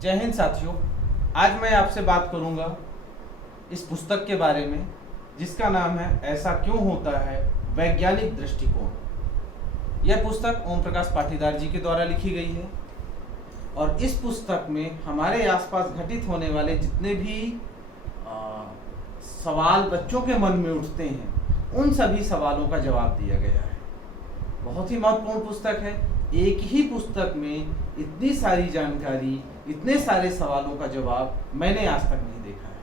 जय हिंद साथियों। आज मैं आपसे बात करूंगा इस पुस्तक के बारे में जिसका नाम है ऐसा क्यों होता है, वैज्ञानिक दृष्टिकोण। यह पुस्तक ओम प्रकाश पाटीदार जी के द्वारा लिखी गई है और इस पुस्तक में हमारे आसपास घटित होने वाले जितने भी सवाल बच्चों के मन में उठते हैं उन सभी सवालों का जवाब दिया गया है। बहुत ही महत्वपूर्ण पुस्तक है। एक ही पुस्तक में इतनी सारी जानकारी, इतने सारे सवालों का जवाब मैंने आज तक नहीं देखा है।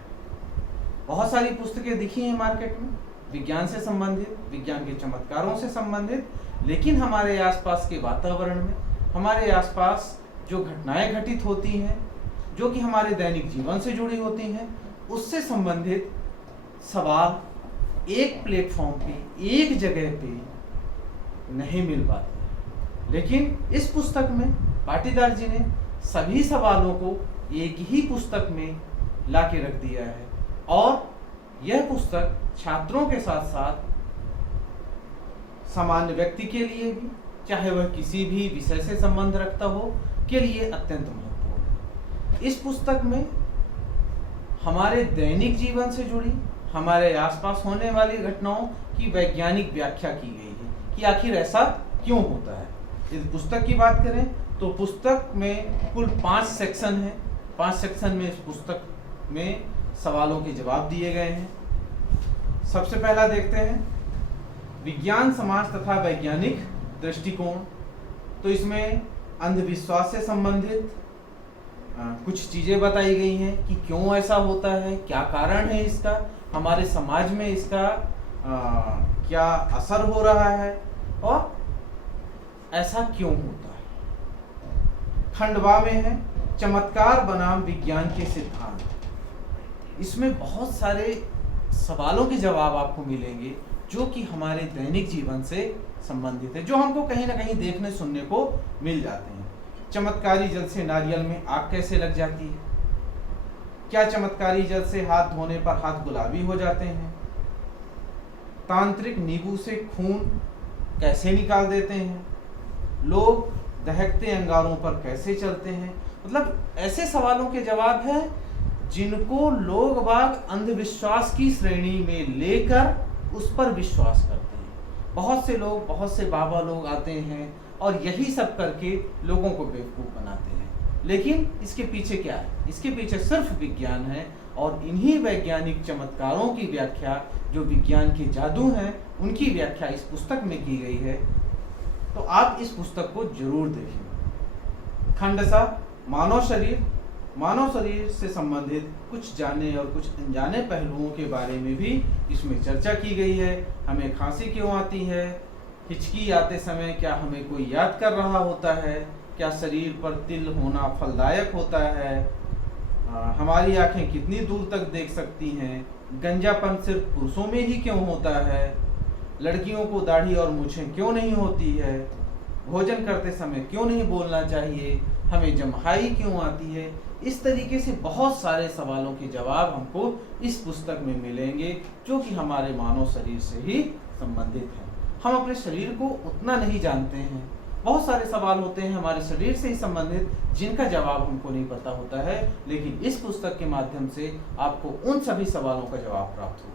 बहुत सारी पुस्तकें दिखी हैं मार्केट में, विज्ञान से संबंधित, विज्ञान के चमत्कारों से संबंधित, लेकिन हमारे आसपास के वातावरण में, हमारे आसपास जो घटनाएं घटित होती हैं, जो कि हमारे दैनिक जीवन से जुड़ी होती हैं, उससे संबंधित सवाल एक प्लेटफॉर्म पे, एक जगह पे नहीं मिल पाते। लेकिन इस पुस्तक में पाटीदार जी ने सभी सवालों को एक ही पुस्तक में ला के रख दिया है और यह पुस्तक छात्रों के साथ साथ सामान्य व्यक्ति के लिए भी, चाहे वह किसी भी विषय से संबंध रखता हो, के लिए अत्यंत महत्वपूर्ण है। इस पुस्तक में हमारे दैनिक जीवन से जुड़ी, हमारे आसपास होने वाली घटनाओं की वैज्ञानिक व्याख्या की गई है कि आखिर ऐसा क्यों होता है। इस पुस्तक की बात करें तो पुस्तक में कुल 5 सेक्शन हैं। 5 सेक्शन में इस पुस्तक में सवालों के जवाब दिए गए हैं। सबसे पहला देखते हैं विज्ञान, समाज तथा वैज्ञानिक दृष्टिकोण। तो इसमें अंधविश्वास से संबंधित कुछ चीजें बताई गई हैं कि क्यों ऐसा होता है, क्या कारण है इसका, हमारे समाज में इसका क्या असर हो रहा है और ऐसा क्यों होता है। खंडवा में है चमत्कार बनाम विज्ञान के सिद्धांत। इसमें बहुत सारे सवालों के जवाब आपको मिलेंगे जो कि हमारे दैनिक जीवन से संबंधित है, जो हमको कहीं ना कहीं देखने सुनने को मिल जाते हैं। चमत्कारी जल से नारियल में आग कैसे लग जाती है, क्या चमत्कारी जल से हाथ धोने पर हाथ गुलाबी हो जाते हैं, तांत्रिक नींबू से खून कैसे निकाल देते हैं, लोग दहकते अंगारों पर कैसे चलते हैं। मतलब ऐसे सवालों के जवाब हैं जिनको लोग बाग अंधविश्वास की श्रेणी में लेकर उस पर विश्वास करते हैं। बहुत से लोग, बहुत से बाबा लोग आते हैं और यही सब करके लोगों को बेवकूफ बनाते हैं। लेकिन इसके पीछे क्या है? इसके पीछे सिर्फ विज्ञान है और इन्हीं वैज्ञानिक चमत्कारों की व्याख्या, जो विज्ञान के जादू हैं, उनकी व्याख्या इस पुस्तक में की गई है। तो आप इस पुस्तक को जरूर देखें। खंड सा मानव शरीर से संबंधित कुछ जाने और कुछ अनजाने पहलुओं के बारे में भी इसमें चर्चा की गई है। हमें खांसी क्यों आती है, हिचकी आते समय क्या हमें कोई याद कर रहा होता है, क्या शरीर पर तिल होना फलदायक होता है, हमारी आंखें कितनी दूर तक देख सकती हैं, गंजापन सिर्फ पुरुषों में ही क्यों होता है, लड़कियों को दाढ़ी और मूछें क्यों नहीं होती है, भोजन करते समय क्यों नहीं बोलना चाहिए, हमें जम्हाई क्यों आती है। इस तरीके से बहुत सारे सवालों के जवाब हमको इस पुस्तक में मिलेंगे जो कि हमारे मानव शरीर से ही संबंधित हैं। हम अपने शरीर को उतना नहीं जानते हैं। बहुत सारे सवाल होते हैं हमारे शरीर से ही संबंधित जिनका जवाब हमको नहीं पता होता है, लेकिन इस पुस्तक के माध्यम से आपको उन सभी सवालों का जवाब प्राप्त होगा।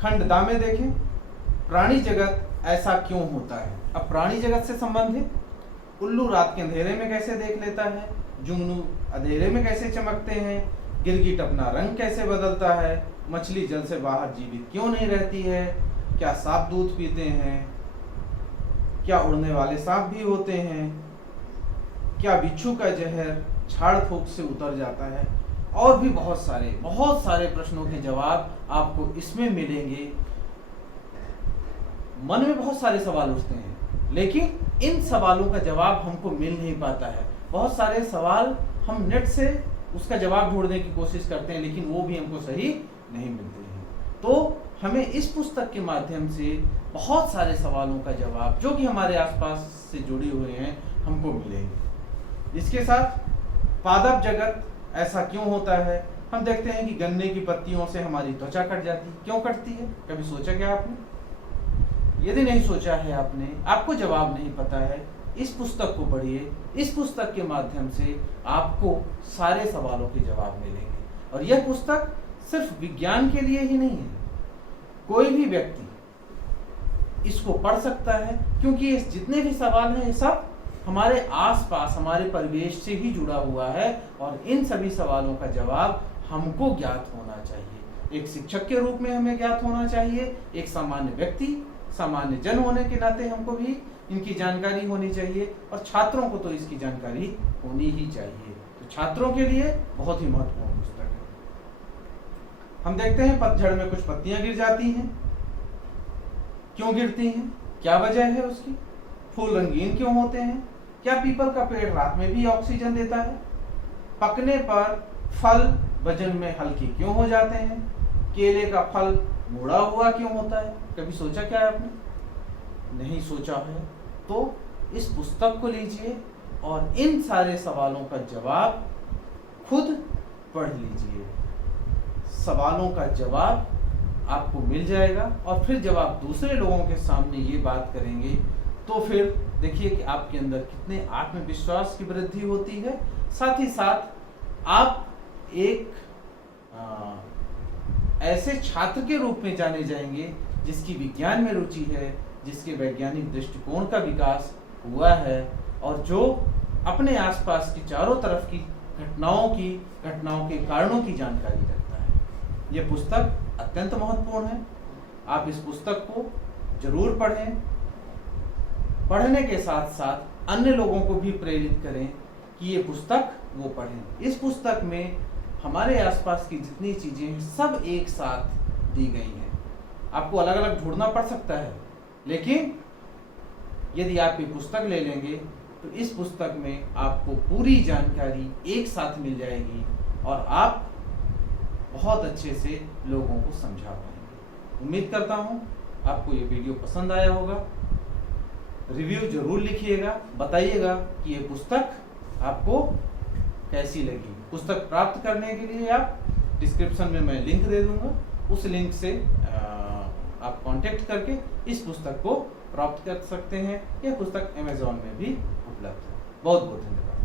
खंड दा में देखें प्राणी जगत ऐसा क्यों होता है। अब प्राणी जगत से संबंधित उल्लू रात के अंधेरे में कैसे देख लेता है, जुगनू अंधेरे में कैसे चमकते हैं, गिरगिट अपना रंग कैसे बदलता है, मछली जल से बाहर जीवित क्यों नहीं रहती है, क्या सांप दूध पीते हैं, क्या उड़ने वाले सांप भी होते हैं, क्या बिच्छू का जहर झाड़ फूक से उतर जाता है, और भी बहुत सारे प्रश्नों के जवाब आपको इसमें मिलेंगे। मन में बहुत सारे सवाल उठते हैं लेकिन इन सवालों का जवाब हमको मिल नहीं पाता है। बहुत सारे सवाल हम नेट से उसका जवाब ढूंढने की कोशिश करते हैं लेकिन वो भी हमको सही नहीं मिलते हैं। तो हमें इस पुस्तक के माध्यम से बहुत सारे सवालों का जवाब जो कि हमारे आसपास से जुड़े हुए हैं हमको मिलेंगे। इसके साथ पादप जगत ऐसा क्यों होता है। हम देखते हैं कि गन्ने की पत्तियों से हमारी त्वचा कट जाती है। क्यों कटती है, कभी सोचा क्या आपने? यदि नहीं सोचा है आपने, आपको जवाब नहीं पता है, इस पुस्तक को पढ़िए। इस पुस्तक के माध्यम से आपको सारे सवालों के जवाब मिलेंगे। और यह पुस्तक सिर्फ विज्ञान के लिए ही नहीं है, कोई भी व्यक्ति इसको पढ़ सकता है, क्योंकि ये जितने भी सवाल हैं ये सब हमारे आसपास हमारे परिवेश से ही जुड़ा हुआ है, और इन सभी सवालों का जवाब हमको ज्ञात होना चाहिए। एक शिक्षक के रूप में हमें ज्ञात होना चाहिए, एक सामान्य व्यक्ति, सामान्य जन होने के नाते हमको भी इनकी जानकारी होनी चाहिए, और छात्रों को तो इसकी जानकारी होनी ही चाहिए। तो छात्रों के लिए बहुत ही महत्वपूर्ण पुस्तक है। हम देखते हैं पतझड़ में कुछ पत्तियां गिर जाती हैं। क्यों गिरती हैं, क्या वजह है उसकी? फूल रंगीन क्यों होते हैं? क्या पीपल का पेड़ रात में भी ऑक्सीजन देता है? पकने पर फल वजन में हल्के क्यों हो जाते हैं? केले का फल मुड़ा हुआ क्यों होता है? कभी सोचा क्या है आपने? नहीं सोचा है तो इस पुस्तक को लीजिए और इन सारे सवालों का जवाब खुद पढ़ लीजिए। सवालों का जवाब आपको मिल जाएगा, और फिर जब आप दूसरे लोगों के सामने ये बात करेंगे तो फिर देखिए कि आपके अंदर कितने आत्मविश्वास की वृद्धि होती है। साथ ही साथ आप एक ऐसे छात्र के रूप में जाने जाएंगे जिसकी विज्ञान में रुचि है, जिसके वैज्ञानिक दृष्टिकोण का विकास हुआ है, और जो अपने आसपास की चारों तरफ की घटनाओं के कारणों की जानकारी रखता है। यह पुस्तक अत्यंत महत्वपूर्ण है। आप इस पुस्तक को जरूर पढ़ें। पढ़ने के साथ साथ अन्य लोगों को भी प्रेरित करें कि ये पुस्तक वो पढ़ें। इस पुस्तक में हमारे आसपास की जितनी चीजें हैं सब एक साथ दी गई हैं। आपको अलग अलग ढूंढना पड़ सकता है, लेकिन यदि आप ये पुस्तक ले लेंगे तो इस पुस्तक में आपको पूरी जानकारी एक साथ मिल जाएगी, और आप बहुत अच्छे से लोगों को समझा पाएंगे। उम्मीद करता हूँ आपको ये वीडियो पसंद आया होगा। रिव्यू जरूर लिखिएगा, बताइएगा कि ये पुस्तक आपको कैसी लगी। पुस्तक प्राप्त करने के लिए आप डिस्क्रिप्शन में मैं लिंक दे दूंगा, उस लिंक से आप कांटेक्ट करके इस पुस्तक को प्राप्त कर सकते हैं। यह पुस्तक अमेज़न में भी उपलब्ध है। बहुत बहुत धन्यवाद।